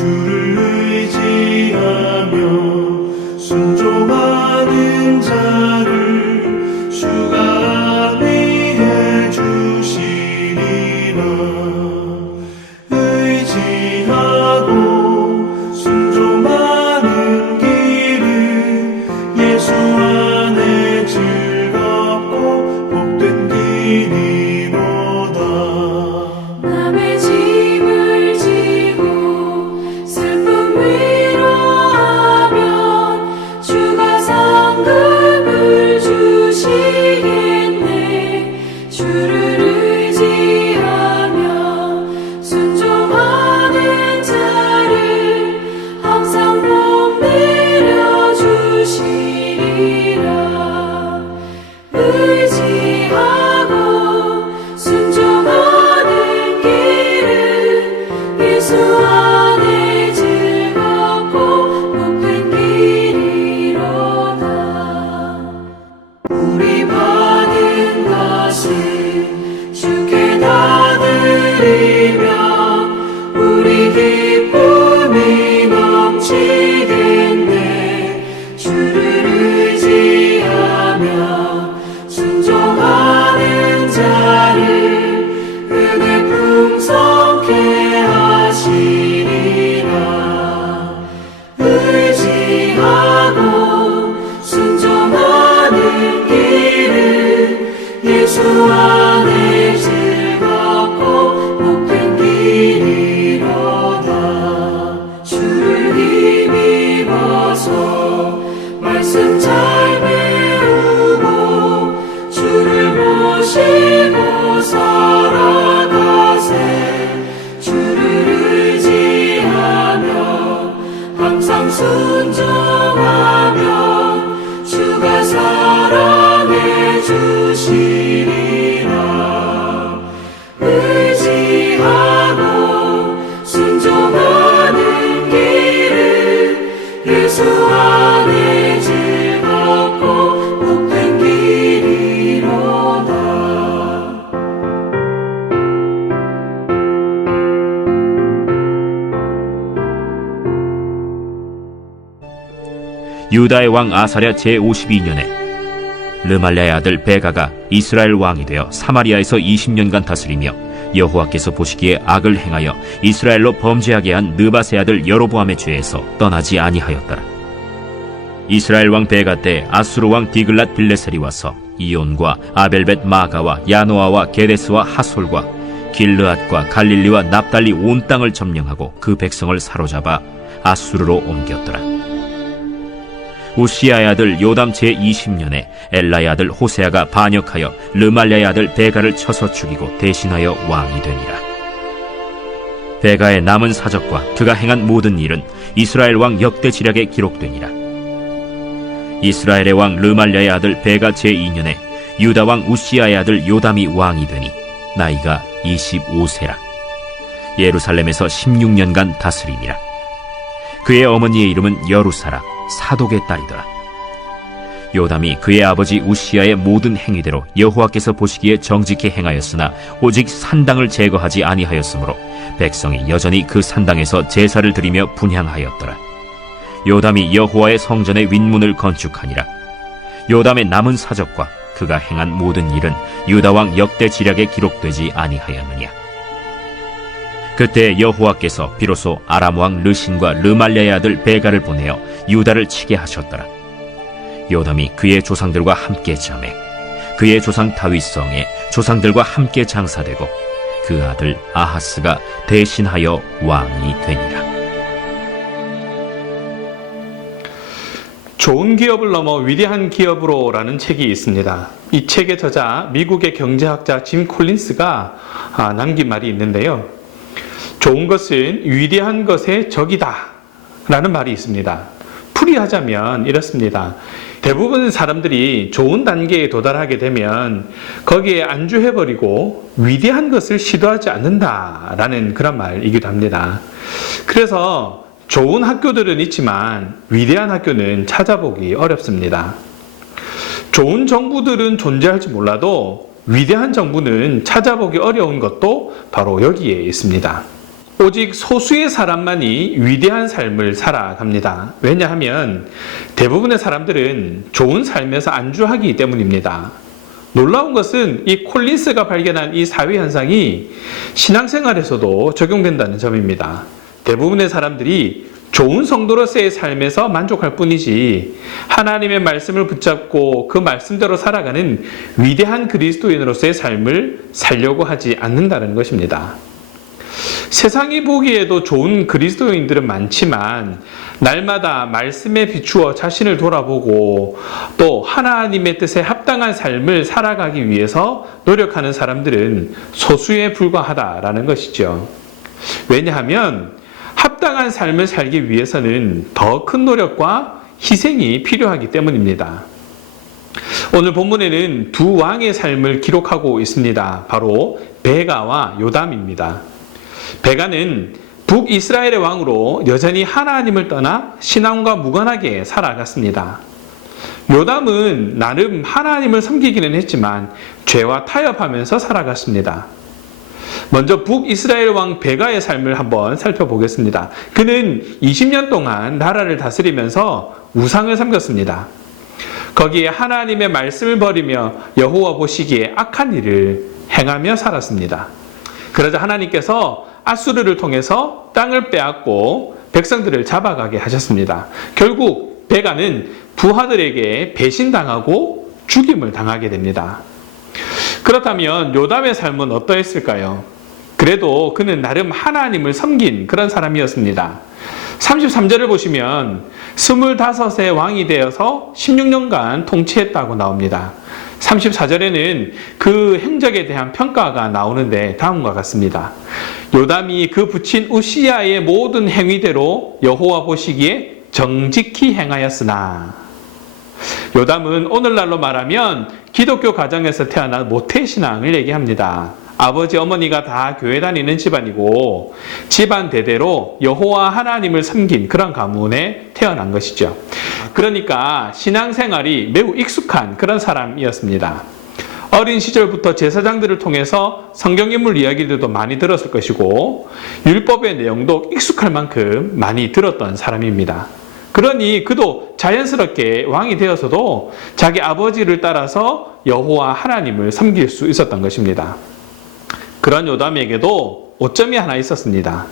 주를 의지하며 순종하는 자를 주가 위해 주시리라. 의지하고 순종하는 길은 예수 안에 즐겁고 복된 길이로다. 남의 짐을 지고 슬픔 위로하면 주가 상급을 주시겠네. 주를 의지하며 순종하는 자를 항상 복 내려 주시리라. 의지하고 순종하는 길은 예수 안에 즐겁고 복된 길이로다. 우리 받은 것을 주께 다 드리며 우리 기쁨이 넘치겠네. 주를 의지하며 순종하는 자를 은혜 풍성케 하시리라. 의지하고 순종하는 길은 예수 안에 즐겁고 복된 길이로다. 주를 힘입어서 말씀 잘 배우고 주를 모시고 살아가세. 주를 의지하며 항상 순종하면 주가 사랑해 주시리라. 의지하고 순종하는 길은 예수 안에 즐겁고 복된 길이로다. 유다의 왕 아사랴 제52년에 르말랴의 아들 베가가 이스라엘 왕이 되어 사마리아에서 20년간 다스리며 여호와께서 보시기에 악을 행하여 이스라엘로 범죄하게 한 느밧의 아들 여로보암의 죄에서 떠나지 아니하였더라. 이스라엘 왕 베가 때 아수르 왕 디글랏 빌레셀이 와서 이온과 아벨벳 마가와 야노아와 게데스와 하솔과 길르앗과 갈릴리와 납달리 온 땅을 점령하고 그 백성을 사로잡아 아수르로 옮겼더라. 우시야의 아들 요담 제20년에 엘라의 아들 호세아가 반역하여 르말랴의 아들 베가를 쳐서 죽이고 대신하여 왕이 되니라. 베가의 남은 사적과 그가 행한 모든 일은 이스라엘 왕 역대지략에 기록되니라. 이스라엘의 왕 르말랴의 아들 베가 제2년에 유다 왕 우시야의 아들 요담이 왕이 되니 나이가 25세라. 예루살렘에서 16년간 다스리니라. 그의 어머니의 이름은 여루사라, 사독의 딸이더라. 요담이 그의 아버지 우시야의 모든 행위대로 여호와께서 보시기에 정직히 행하였으나 오직 산당을 제거하지 아니하였으므로 백성이 여전히 그 산당에서 제사를 드리며 분향하였더라. 요담이 여호와의 성전의 윗문을 건축하니라. 요담의 남은 사적과 그가 행한 모든 일은 유다왕 역대지략에 기록되지 아니하였느냐. 그때 여호와께서 비로소 아람왕 르신과 르말랴의 아들 베가를 보내어 유다를 치게 하셨더라. 요담이 그의 조상들과 함께 잠에 그의 조상 다윗성에 조상들과 함께 장사되고 그 아들 아하스가 대신하여 왕이 되니라. 좋은 기업을 넘어 위대한 기업으로라는 책이 있습니다. 이 책의 저자 미국의 경제학자 짐 콜린스가 남긴 말이 있는데요. 좋은 것은 위대한 것의 적이다 라는 말이 있습니다. 풀이하자면 이렇습니다. 대부분 사람들이 좋은 단계에 도달하게 되면 거기에 안주해버리고 위대한 것을 시도하지 않는다라는 그런 말이기도 합니다. 그래서 좋은 학교들은 있지만 위대한 학교는 찾아보기 어렵습니다. 좋은 정부들은 존재할지 몰라도 위대한 정부는 찾아보기 어려운 것도 바로 여기에 있습니다. 오직 소수의 사람만이 위대한 삶을 살아갑니다. 왜냐하면 대부분의 사람들은 좋은 삶에서 안주하기 때문입니다. 놀라운 것은 이 콜린스가 발견한 이 사회 현상이 신앙생활에서도 적용된다는 점입니다. 대부분의 사람들이 좋은 성도로서의 삶에서 만족할 뿐이지 하나님의 말씀을 붙잡고 그 말씀대로 살아가는 위대한 그리스도인으로서의 삶을 살려고 하지 않는다는 것입니다. 세상이 보기에도 좋은 그리스도인들은 많지만 날마다 말씀에 비추어 자신을 돌아보고 또 하나님의 뜻에 합당한 삶을 살아가기 위해서 노력하는 사람들은 소수에 불과하다라는 것이죠. 왜냐하면 합당한 삶을 살기 위해서는 더 큰 노력과 희생이 필요하기 때문입니다. 오늘 본문에는 두 왕의 삶을 기록하고 있습니다. 바로 베가와 요담입니다. 베가는 북이스라엘의 왕으로 여전히 하나님을 떠나 신앙과 무관하게 살아갔습니다. 요담은 나름 하나님을 섬기기는 했지만 죄와 타협하면서 살아갔습니다. 먼저 북이스라엘 왕 베가의 삶을 한번 살펴보겠습니다. 그는 20년 동안 나라를 다스리면서 우상을 섬겼습니다. 거기에 하나님의 말씀을 버리며 여호와 보시기에 악한 일을 행하며 살았습니다. 그러자 하나님께서 아수르를 통해서 땅을 빼앗고 백성들을 잡아가게 하셨습니다. 결국 베가는 부하들에게 배신당하고 죽임을 당하게 됩니다. 그렇다면 요담의 삶은 어떠했을까요? 그래도 그는 나름 하나님을 섬긴 그런 사람이었습니다. 33절을 보시면 25세 왕이 되어서 16년간 통치했다고 나옵니다. 34절에는 그 행적에 대한 평가가 나오는데 다음과 같습니다. 요담이 그 부친 우시야의 모든 행위대로 여호와 보시기에 정직히 행하였으나, 요담은 오늘날로 말하면 기독교 가정에서 태어난 모태신앙을 얘기합니다. 아버지 어머니가 다 교회 다니는 집안이고 집안 대대로 여호와 하나님을 섬긴 그런 가문에 태어난 것이죠. 그러니까 신앙생활이 매우 익숙한 그런 사람이었습니다. 어린 시절부터 제사장들을 통해서 성경인물 이야기들도 많이 들었을 것이고 율법의 내용도 익숙할 만큼 많이 들었던 사람입니다. 그러니 그도 자연스럽게 왕이 되어서도 자기 아버지를 따라서 여호와 하나님을 섬길 수 있었던 것입니다. 그런 요담에게도 오점이 하나 있었습니다.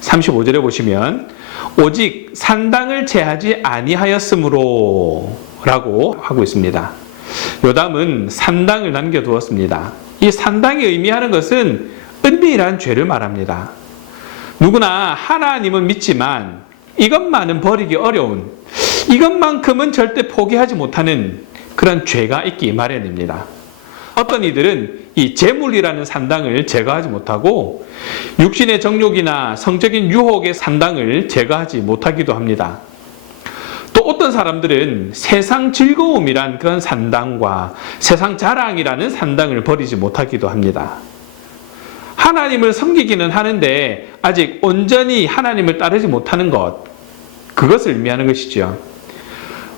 35절에 보시면 오직 산당을 제하지 아니하였으므로 라고 하고 있습니다. 요담은 산당을 남겨두었습니다. 이 산당이 의미하는 것은 은밀한 죄를 말합니다. 누구나 하나님은 믿지만 이것만은 버리기 어려운, 이것만큼은 절대 포기하지 못하는 그런 죄가 있기 마련입니다. 어떤 이들은 이 재물이라는 산당을 제거하지 못하고 육신의 정욕이나 성적인 유혹의 산당을 제거하지 못하기도 합니다. 또 어떤 사람들은 세상 즐거움이란 그런 산당과 세상 자랑이라는 산당을 버리지 못하기도 합니다. 하나님을 섬기기는 하는데 아직 온전히 하나님을 따르지 못하는 것, 그것을 의미하는 것이죠.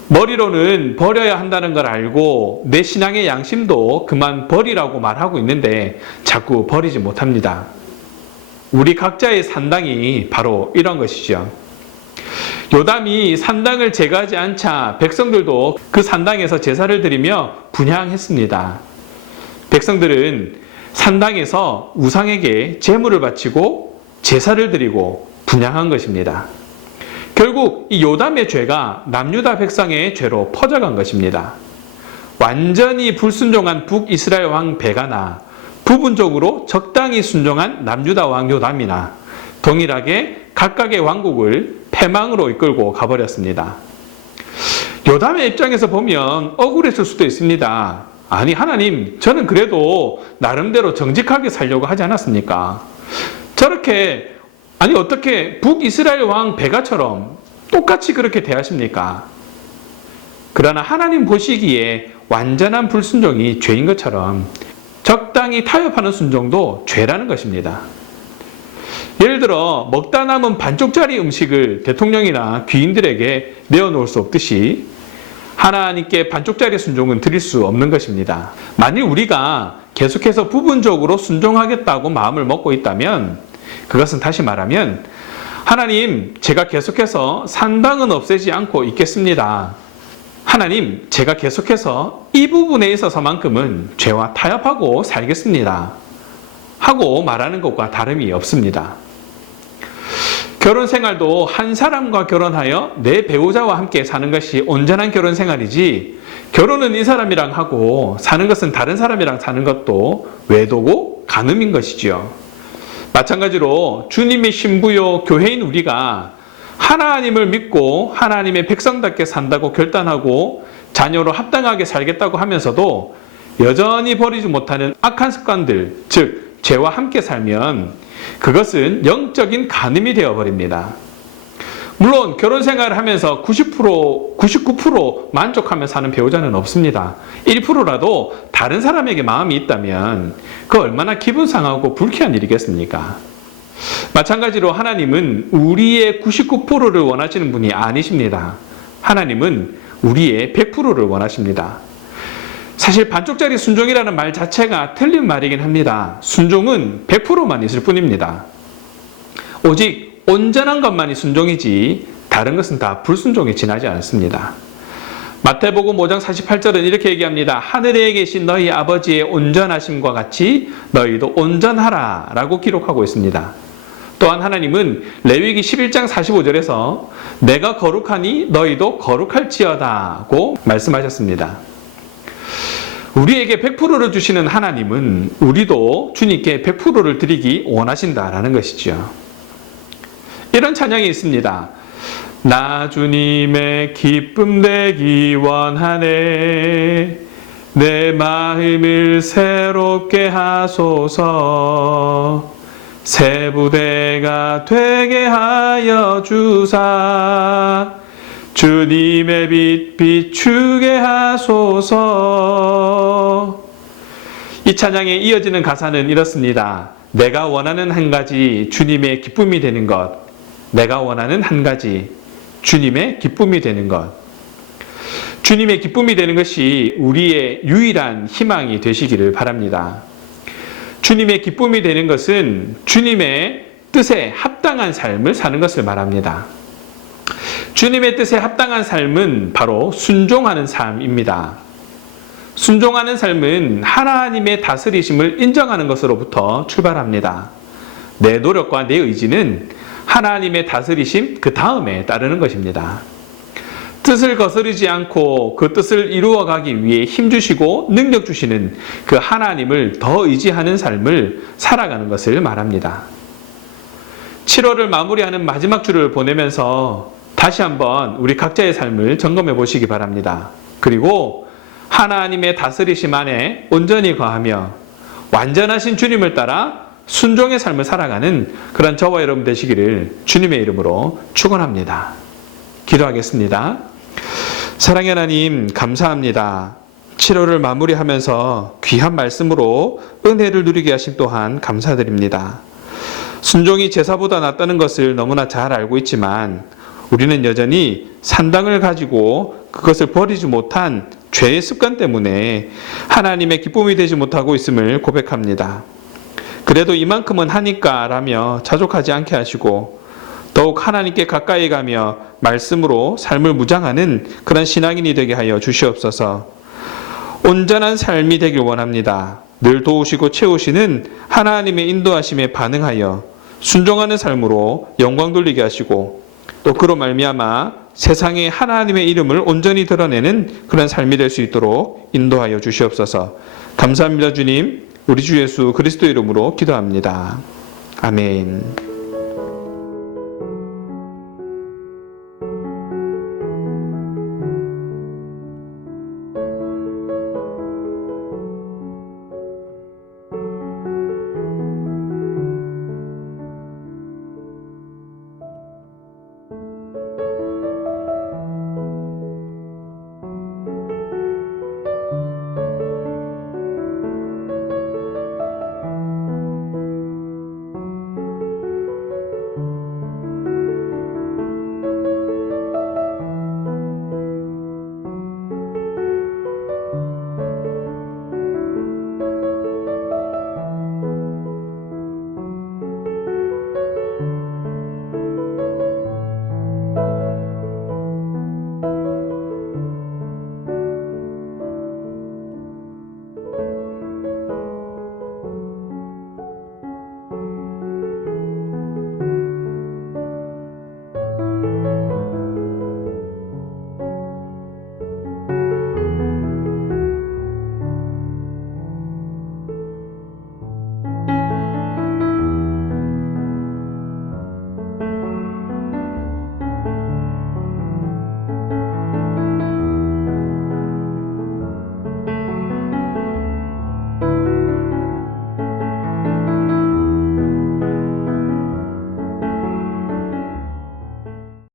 머리로는 버려야 한다는 걸 알고 내 신앙의 양심도 그만 버리라고 말하고 있는데 자꾸 버리지 못합니다. 우리 각자의 산당이 바로 이런 것이죠. 요담이 산당을 제거하지 않자 백성들도 그 산당에서 제사를 드리며 분향했습니다. 백성들은 산당에서 우상에게 제물을 바치고 제사를 드리고 분향한 것입니다. 결국 이 요담의 죄가 남유다 백성의 죄로 퍼져간 것입니다. 완전히 불순종한 북이스라엘 왕 베가나 부분적으로 적당히 순종한 남유다 왕 요담이나 동일하게 각각의 왕국을 패망으로 이끌고 가버렸습니다. 요담의 입장에서 보면 억울했을 수도 있습니다. 아니 하나님, 저는 그래도 나름대로 정직하게 살려고 하지 않았습니까? 저렇게 아니 어떻게 북이스라엘 왕 베가처럼 똑같이 그렇게 대하십니까? 그러나 하나님 보시기에 완전한 불순종이 죄인 것처럼 적당히 타협하는 순종도 죄라는 것입니다. 예를 들어 먹다 남은 반쪽짜리 음식을 대통령이나 귀인들에게 내어놓을 수 없듯이 하나님께 반쪽짜리 순종은 드릴 수 없는 것입니다. 만일 우리가 계속해서 부분적으로 순종하겠다고 마음을 먹고 있다면 그것은 다시 말하면 하나님, 제가 계속해서 산당은 없애지 않고 있겠습니다. 하나님, 제가 계속해서 이 부분에 있어서만큼은 죄와 타협하고 살겠습니다. 하고 말하는 것과 다름이 없습니다. 결혼 생활도 한 사람과 결혼하여 내 배우자와 함께 사는 것이 온전한 결혼 생활이지, 결혼은 이 사람이랑 하고 사는 것은 다른 사람이랑 사는 것도 외도고 간음인 것이지요. 마찬가지로 주님의 신부요 교회인 우리가 하나님을 믿고 하나님의 백성답게 산다고 결단하고 자녀로 합당하게 살겠다고 하면서도 여전히 버리지 못하는 악한 습관들, 즉 죄와 함께 살면 그것은 영적인 간음이 되어버립니다. 물론 결혼 생활을 하면서 90%, 99% 만족하며 사는 배우자는 없습니다. 1%라도 다른 사람에게 마음이 있다면 그 얼마나 기분 상하고 불쾌한 일이겠습니까? 마찬가지로 하나님은 우리의 99%를 원하시는 분이 아니십니다. 하나님은 우리의 100%를 원하십니다. 사실 반쪽짜리 순종이라는 말 자체가 틀린 말이긴 합니다. 순종은 100%만 있을 뿐입니다. 오직 온전한 것만이 순종이지 다른 것은 다 불순종에 지나지 않습니다. 마태복음 5장 48절은 이렇게 얘기합니다. 하늘에 계신 너희 아버지의 온전하심과 같이 너희도 온전하라 라고 기록하고 있습니다. 또한 하나님은 레위기 11장 45절에서 내가 거룩하니 너희도 거룩할지어다고 말씀하셨습니다. 우리에게 100%를 주시는 하나님은 우리도 주님께 100%를 드리기 원하신다라는 것이죠. 이런 찬양이 있습니다. 나 주님의 기쁨 되기 원하네. 내 마음을 새롭게 하소서. 새 부대가 되게 하여 주사. 주님의 빛 비추게 하소서. 이 찬양에 이어지는 가사는 이렇습니다. 내가 원하는 한 가지 주님의 기쁨이 되는 것. 내가 원하는 한 가지 주님의 기쁨이 되는 것. 주님의 기쁨이 되는 것이 우리의 유일한 희망이 되시기를 바랍니다. 주님의 기쁨이 되는 것은 주님의 뜻에 합당한 삶을 사는 것을 말합니다. 주님의 뜻에 합당한 삶은 바로 순종하는 삶입니다. 순종하는 삶은 하나님의 다스리심을 인정하는 것으로부터 출발합니다. 내 노력과 내 의지는 하나님의 다스리심 그 다음에 따르는 것입니다. 뜻을 거스르지 않고 그 뜻을 이루어가기 위해 힘주시고 능력 주시는 그 하나님을 더 의지하는 삶을 살아가는 것을 말합니다. 7월을 마무리하는 마지막 주를 보내면서 다시 한번 우리 각자의 삶을 점검해 보시기 바랍니다. 그리고 하나님의 다스리심 안에 온전히 거하며 완전하신 주님을 따라 순종의 삶을 살아가는 그런 저와 여러분 되시기를 주님의 이름으로 축원합니다. 기도하겠습니다. 사랑의 하나님, 감사합니다. 7월을 마무리하면서 귀한 말씀으로 은혜를 누리게 하심 또한 감사드립니다. 순종이 제사보다 낫다는 것을 너무나 잘 알고 있지만 우리는 여전히 산당을 가지고 그것을 버리지 못한 죄의 습관 때문에 하나님의 기쁨이 되지 못하고 있음을 고백합니다. 그래도 이만큼은 하니까 라며 자족하지 않게 하시고 더욱 하나님께 가까이 가며 말씀으로 삶을 무장하는 그런 신앙인이 되게 하여 주시옵소서. 온전한 삶이 되길 원합니다. 늘 도우시고 채우시는 하나님의 인도하심에 반응하여 순종하는 삶으로 영광 돌리게 하시고 또 그로 말미암아 세상에 하나님의 이름을 온전히 드러내는 그런 삶이 될 수 있도록 인도하여 주시옵소서. 감사합니다 주님. 우리 주 예수 그리스도 이름으로 기도합니다. 아멘.